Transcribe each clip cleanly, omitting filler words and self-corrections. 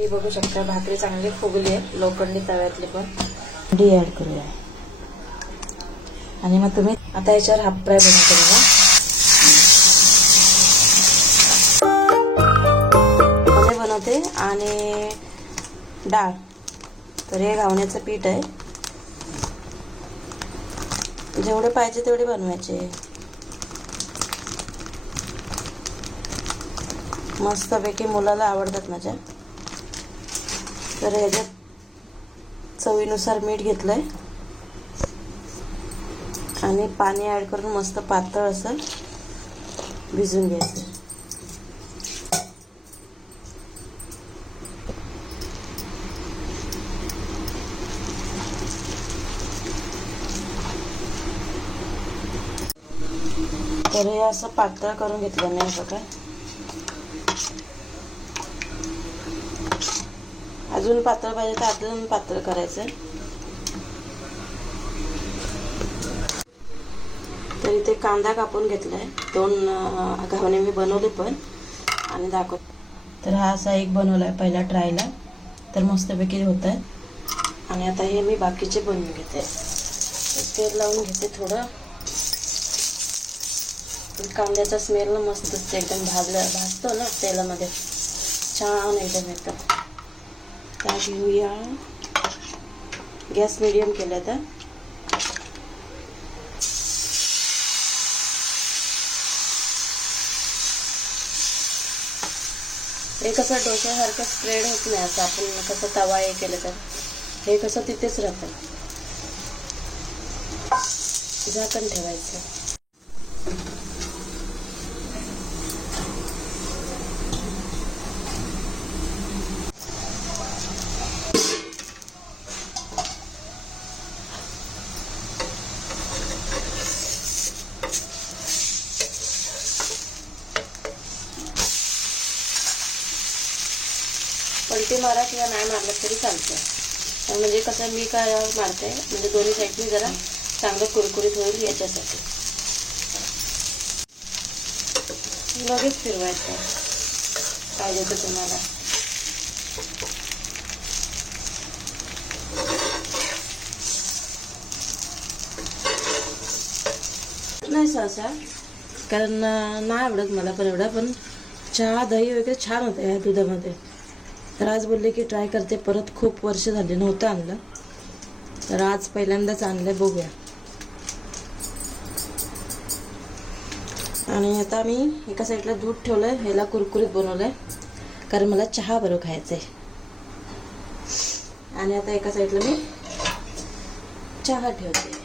हे बघू शकता भाकरी चांगली फुगली आहे, लोखंडी तव्यातली पण अंडी ऍड करूया आणि मग तुम्ही आता याच्यावर हाफ फ्राय बनवतो बघा बनवते आणि डाळ तर हे घावण्याचं पीठ आहे, जेवढे पाहिजे तेवढे बनवायचे। मस्तपैकी मुलाला आवडतात माझ्या, तर ह्याच्यात चवीनुसार मीठ घेतलंय आणि पाणी ऍड करून मस्त पातळ असं भिजून घ्यायचं। तर हे असं पातळ करून घेतलं नाही बघा, अजून पातळ पाहिजे तर अजून पातळ करायचं। तर इथे कांदा कापून घेतलाय, 2 घावणे मी बनवले पण आणि दाखव। तर हा असा एक बनवलाय पहिला ट्रायला, तर मस्तपैकी होत आहे। आणि आता हे मी बाकीचे बनवून घेते, तेल लावून घेते थोडं, कांद्याचा स्मेल ना मस्त एकदम भाजतो ना तेलामध्ये, छान एकदम येतं। त्या घेऊया, गॅस मीडियम केला आता। हे कसं डोश्यासारखं स्प्रेड होत नाही, असं आपण कसं तवा हे केलं तर हे कसं तिथेच राहतं। झाकण ठेवायचं। पलटी मारा किंवा नाही मारलं तरी चालतं, म्हणजे कसं मी काय मारते म्हणजे दोन्ही साईडनी जरा चांगलं कुरकुरीत होईल याच्यासाठी। लगेच फिरवायचं पाहिजे तर तुम्हाला। नाही सहसा, कारण नाही आवडत मला पण एवढा, पण चहा दही वगैरे छान होतं या दुधामध्ये। तर आज बोलले की ट्राय करते परत, खूप वर्ष झाले नव्हतं आणलं, तर आज पहिल्यांदाच आणलं, बघूया। आणि आता मी एका साईडला दूध ठेवलंय, ह्याला कुरकुरीत बनवलंय कारण मला चहा बरोबर खायचंय। आणि आता एका साईडला मी चहा ठेवते।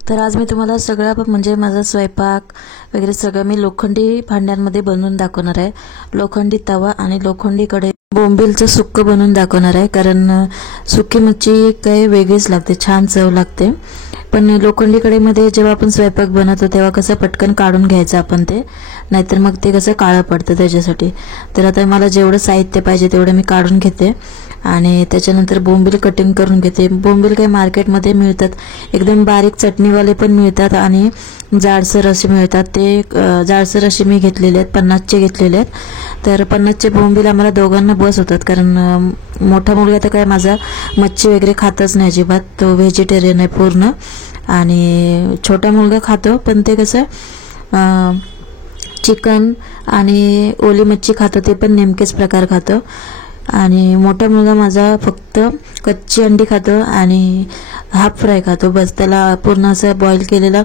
तर आज मी तुम्हाला सगळं म्हणजे माझा स्वयंपाक वगैरे सगळं मी लोखंडी भांड्यांमध्ये बनवून दाखवणार आहे। लोखंडी तवा आणि लोखंडी कढई, बोंबीलचं सुक्कं बनवून दाखवणार आहे, कारण सुकी मच्छी काही वेगळीच लागते, छान चव लागते। पण लोखंडी कढईमध्ये जेव्हा आपण स्वयंपाक बनवतो तेव्हा कसं पटकन काढून घ्यायचं आपण ते, नाहीतर मग ते कसं काळं पडतं त्याच्यासाठी। तर आता मला जेवढं साहित्य पाहिजे तेवढं मी काढून घेते आणि त्याच्यानंतर बोंबील कटिंग करून घेते. बोंबील काही मार्केटमध्ये मिळतात, एकदम बारीक चटणीवाले पण मिळतात आणि जाडसर असे मिळतात. ते जाडसर असे मी घेतलेले आहेत, 50चे घेतलेले आहेत. तर 50चे बोंबील आम्हाला दोघांना बस होतात, कारण मोठा मुलगा तर काय माझा मच्छी वगैरे खातच नाही अजिबात, तो व्हेजिटेरियन आहे पूर्ण. आणि छोटा मुलगा खातो, पण ते कसं चिकन आणि ओली मच्छी खातो, ते पण नेमकेच प्रकार खातो. आणि मोठा मुलगा माझा फक्त कच्ची अंडी खातो आणि हाफ फ्राय खातो, बस. त्याला पूर्ण असं बॉईल केलेलं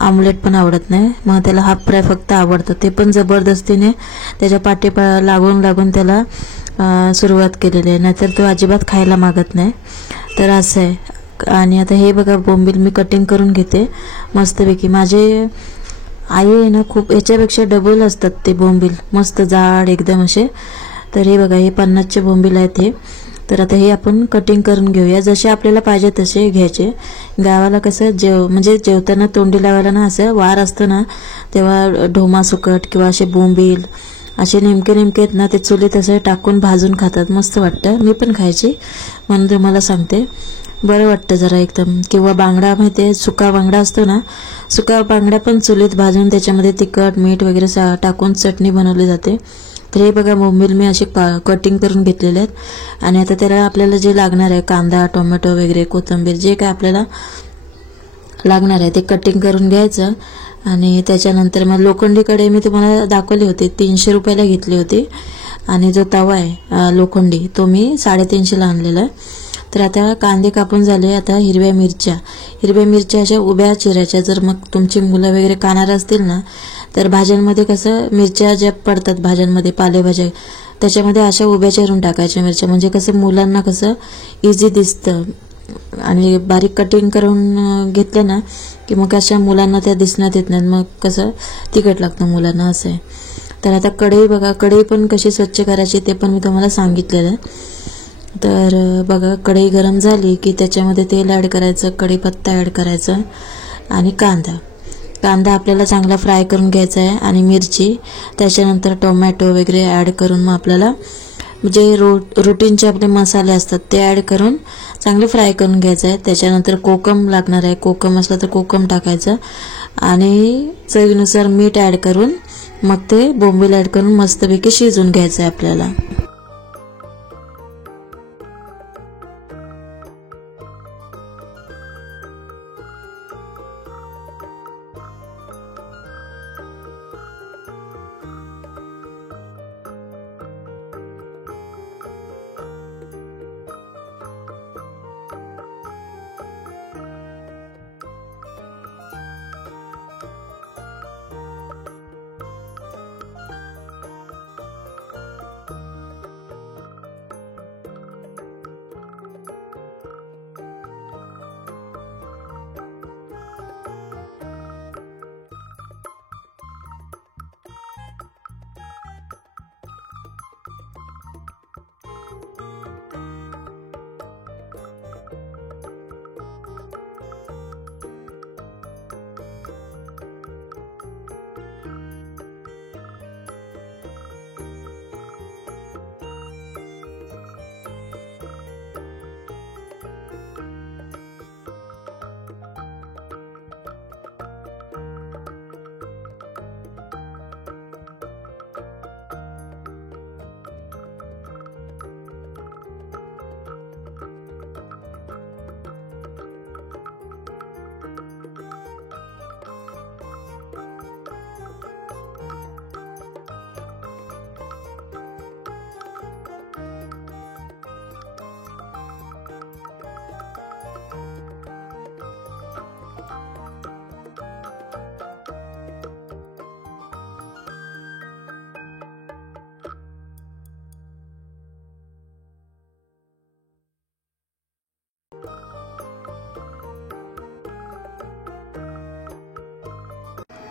आमलेट पण आवडत नाही, मग त्याला हाफ फ्राय फक्त आवडतं. ते पण जबरदस्तीने त्याच्या पाठीपा लागून लागून त्याला सुरुवात केलेली आहे, नाहीतर तो अजिबात खायला मागत नाही. तर असं आहे. आणि आता हे बघा बोंबील मी कटिंग करून घेते मस्तपैकी. माझे आई आहे ना, खूप याच्यापेक्षा डबल असतात ते बोंबील, मस्त जाड एकदम असे. तर हे बघा, हे 50चे बोंबील आहेत हे. तर आता हे आपण कटिंग करून घेऊया, जसे आपल्याला पाहिजे तसे घ्यायचे. गावाला कसं म्हणजे जेवताना तोंडी लावायला ना असं वार असतं ना, तेव्हा ढोमा सुकट किंवा असे बोंबील असे नेमके नेमके आहेत ना, ते चुलीत असे टाकून भाजून खातात, मस्त वाटतं. मी पण खायची, म्हणून तुम्हाला सांगते, बरं वाटतं जरा एकदम. किंवा बांगडा माहिती आहे, सुका बांगडा असतो ना, सुका बांगडा पण चुलीत भाजून त्याच्यामध्ये तिखट मीठ वगैरे टाकून चटणी बनवली जाते. तर हे बघा बोंबील मी असे कटिंग करून घेतलेले आहेत. आणि आता त्याला आपल्याला जे लागणार आहे, कांदा टोमॅटो वगैरे कोथिंबीर जे काय आपल्याला लागणार आहे ते कटिंग करून घ्यायचं. आणि त्याच्यानंतर मग लोखंडी कढई मी तुम्हाला दाखवली होती, 300 रुपयाला घेतली होती. आणि जो तवा आहे लोखंडी, तो मी 350ला आणलेला आहे. तर आता कांदे कापून झाले. आता हिरव्या मिरच्या अशा उभ्या चिरायच्या. जर मग तुमची मुलं वगैरे खाणार असतील ना, तर भाज्यांमध्ये कसं मिरच्या ज्या पडतात भाज्यांमध्ये, पालेभाज्या, त्याच्यामध्ये अशा उभ्या चिरून टाकायच्या मिरच्या, म्हणजे कसं मुलांना कसं इझी दिसतं. आणि बारीक कटिंग करून घेतलं ना की मग अशा मुलांना त्या दिसण्यात येत नाहीत, मग कसं तिखट लागतं मुलांना, असं आहे. तर आता कढई बघा, कढई पण कशी स्वच्छ करायची ते पण मी तुम्हाला सांगितलेलं आहे. तर बघा, कढई गरम झाली की त्याच्यामध्ये तेल ॲड करायचं, कढीपत्ता ॲड करायचा आणि कांदा आपल्याला चांगला फ्राय करून घ्यायचा आहे. आणि मिरची, त्याच्यानंतर टोमॅटो वगैरे ॲड करून मग आपल्याला जे रुटीनचे आपले मसाले असतात ते ॲड करून चांगले फ्राय करून घ्यायचं आहे. त्याच्यानंतर कोकम लागणार आहे, कोकम असलं तर कोकम टाकायचं आणि चवीनुसार मीठ ॲड करून मग ते बोंबील ॲड करून मस्तपैकी शिजवून घ्यायचं आहे आपल्याला.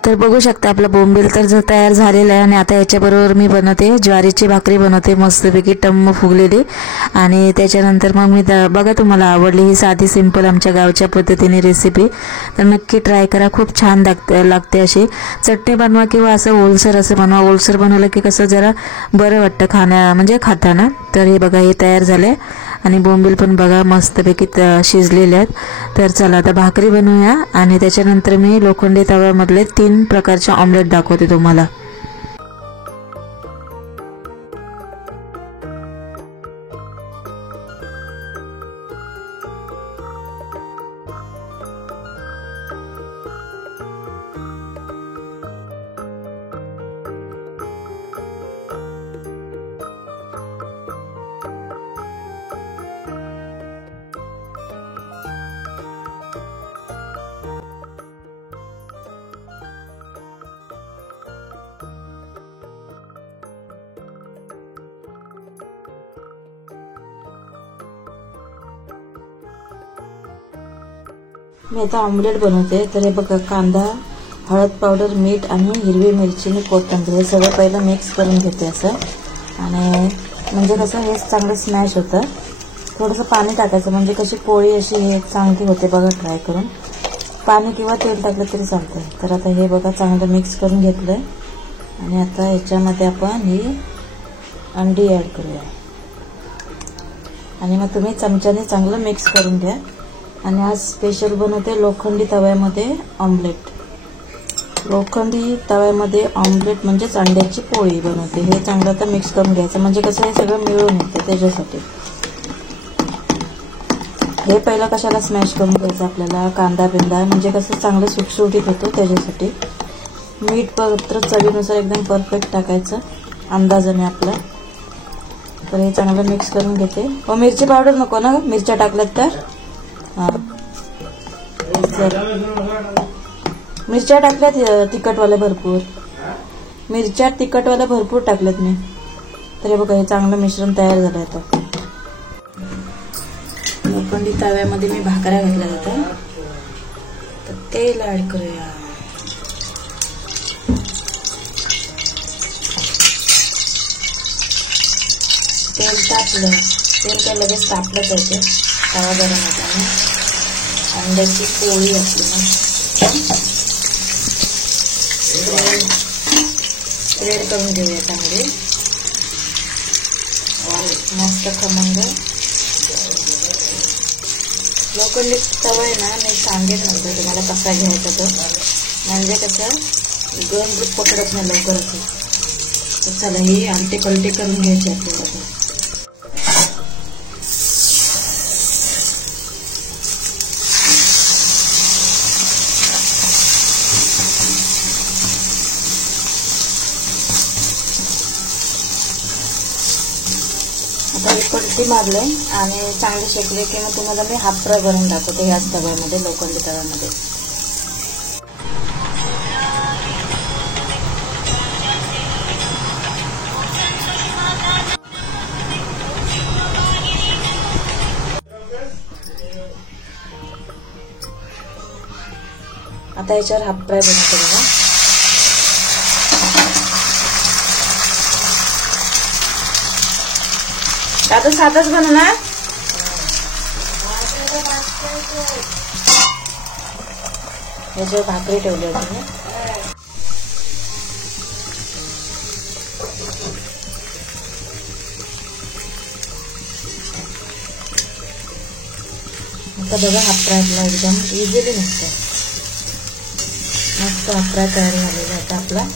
तर बघू शकता आपला बोंबील तर तयार झालेला आहे. आणि आता याच्याबरोबर मी बनवते ज्वारीची भाकरी बनवते मस्तपैकी टम्म फुगलेली. आणि त्याच्यानंतर मग मी बघा तुम्हाला आवडली ही साधी सिंपल आमच्या गावच्या पद्धतीने रेसिपी, तर नक्की ट्राय करा. खूप छान लागते. अशी चटणी बनवा किंवा असं ओलसर असं बनवा. ओलसर बनवलं की कसं जरा बरं वाटतं म्हणजे खाताना. तर हे बघा हे तयार झाले. आणि बोंबील पण बघा मस्तपैकी शिजलेले आहेत. तर चला आता भाकरी बनवूया. आणि त्याच्यानंतर मी लोखंडी तव्यामधले 3 प्रकारचे ऑमलेट दाखवते तुम्हाला. मी आता ऑमलेट बनवते. तर हे बघा कांदा, हळद पावडर, मीठ आणि हिरवी मिरची आणि कोथिंबीर हे सगळं पहिलं मिक्स करून घेते असं. आणि म्हणजे कसं हे चांगलं स्मॅश होतं. थोडंसं पाणी टाकायचं म्हणजे कशी पोळी अशी हे चांगली होते. बघा ट्राय करून पाणी किंवा तेल टाकलं तरी चालतं. तर आता हे बघा चांगलं मिक्स करून घेतलंय. आणि आता याच्यामध्ये आपण ही अंडी ॲड करूया. आणि मग तुम्ही चमच्याने चांगलं मिक्स करून घ्या. आणि आज स्पेशल बनवते लोखंडी तव्यामध्ये ऑमलेट. लोखंडी तव्यामध्ये ऑमलेट म्हणजेच अंड्याची पोळी बनवते. हे चांगलं आता मिक्स करून घ्यायचं म्हणजे कसं हे सगळं मिळून येतं. त्याच्यासाठी हे पहिलं कशाला स्मॅश करून घ्यायचं आपल्याला कांदा बिंदा म्हणजे कसं चांगलं सुटसुटीत होतो. त्याच्यासाठी मीठ पत्र चवीनुसार एकदम परफेक्ट टाकायचं अंदाजाने आपला. तर हे चांगलं मिक्स करून घेते. मिरची पावडर नको ना, मिरच्या टाकल्यात तर मिरच्या टाकल्यात तिखटवाल्या भरपूर. मिरच्या तिखटवाल्या भरपूर टाकल्यात मी. तर हे बघा हे चांगलं मिश्रण तयार झालं आता. लोखंडी तव्यामध्ये मी भाकऱ्या घातल्या जातात. तर तेल ऍड करूया. तेल तापलं. तेल काय लगेच तापलंच आहे. तवा गरम होताना अंड्याची पोळी आपली स्प्रेड करून घेऊया चांगली मस्त खमंग. लोखंडी तवा आहे ना, मी सांगेन नंतर तुम्हाला कसा घ्यायचा तो, म्हणजे कसं गरम पकडत नाही लवकरच. तर चला ही आमटी पलटी करून घ्यायची आपल्याला. आता ही पलटी मारले आणि चांगले शेकले की मग तुम्हाला मी हाफ फ्राय करून दाखवते याच तव्यामध्ये लोखंडी तव्यामध्ये. आता याच्यावर हाफ फ्राय बनवते बघा. आता साधंच बनवणार. याच्यावर भाकरी ठेवली होती. आता बघा हाफ फ्रायला एकदम इझिली निघतं. मस्त हाफ फ्राय तयार झालेला आहे आपला.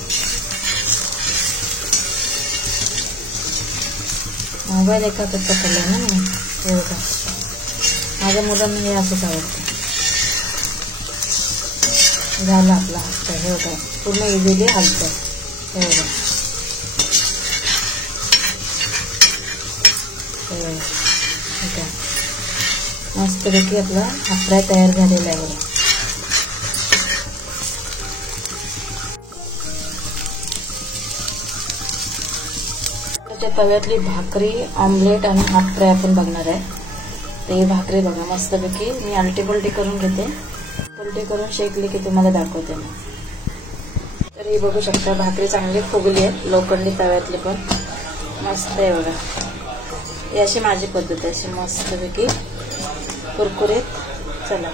मोबाईल एका पकडला ना मी. हे बघा माझ्या मुलांना हे असंच आवडतं. झालं आपला हाफ फ्राय. हे बघा पूर्ण इझिली हलतं. हे बघा ठीक आहे. मस्तपैकी आपला हाफ फ्राय तयार झालेला आहे. तव्यातली भाकरी, ऑमलेट आणि हाफ फ्राय आपण बघणार आहे. तर ही भाकरी बघा मस्तपैकी मी आलटी पलटी करून घेते. पलटी करून शेकली की तुम्हाला दाखवते. मग तर हे बघू शकता भाकरी चांगली फुगली आहे, लोखंडी तव्यातली पण मस्त आहे बघा. ही अशी माझी पद्धत आहे, अशी मस्तपैकी कुरकुरीत. चला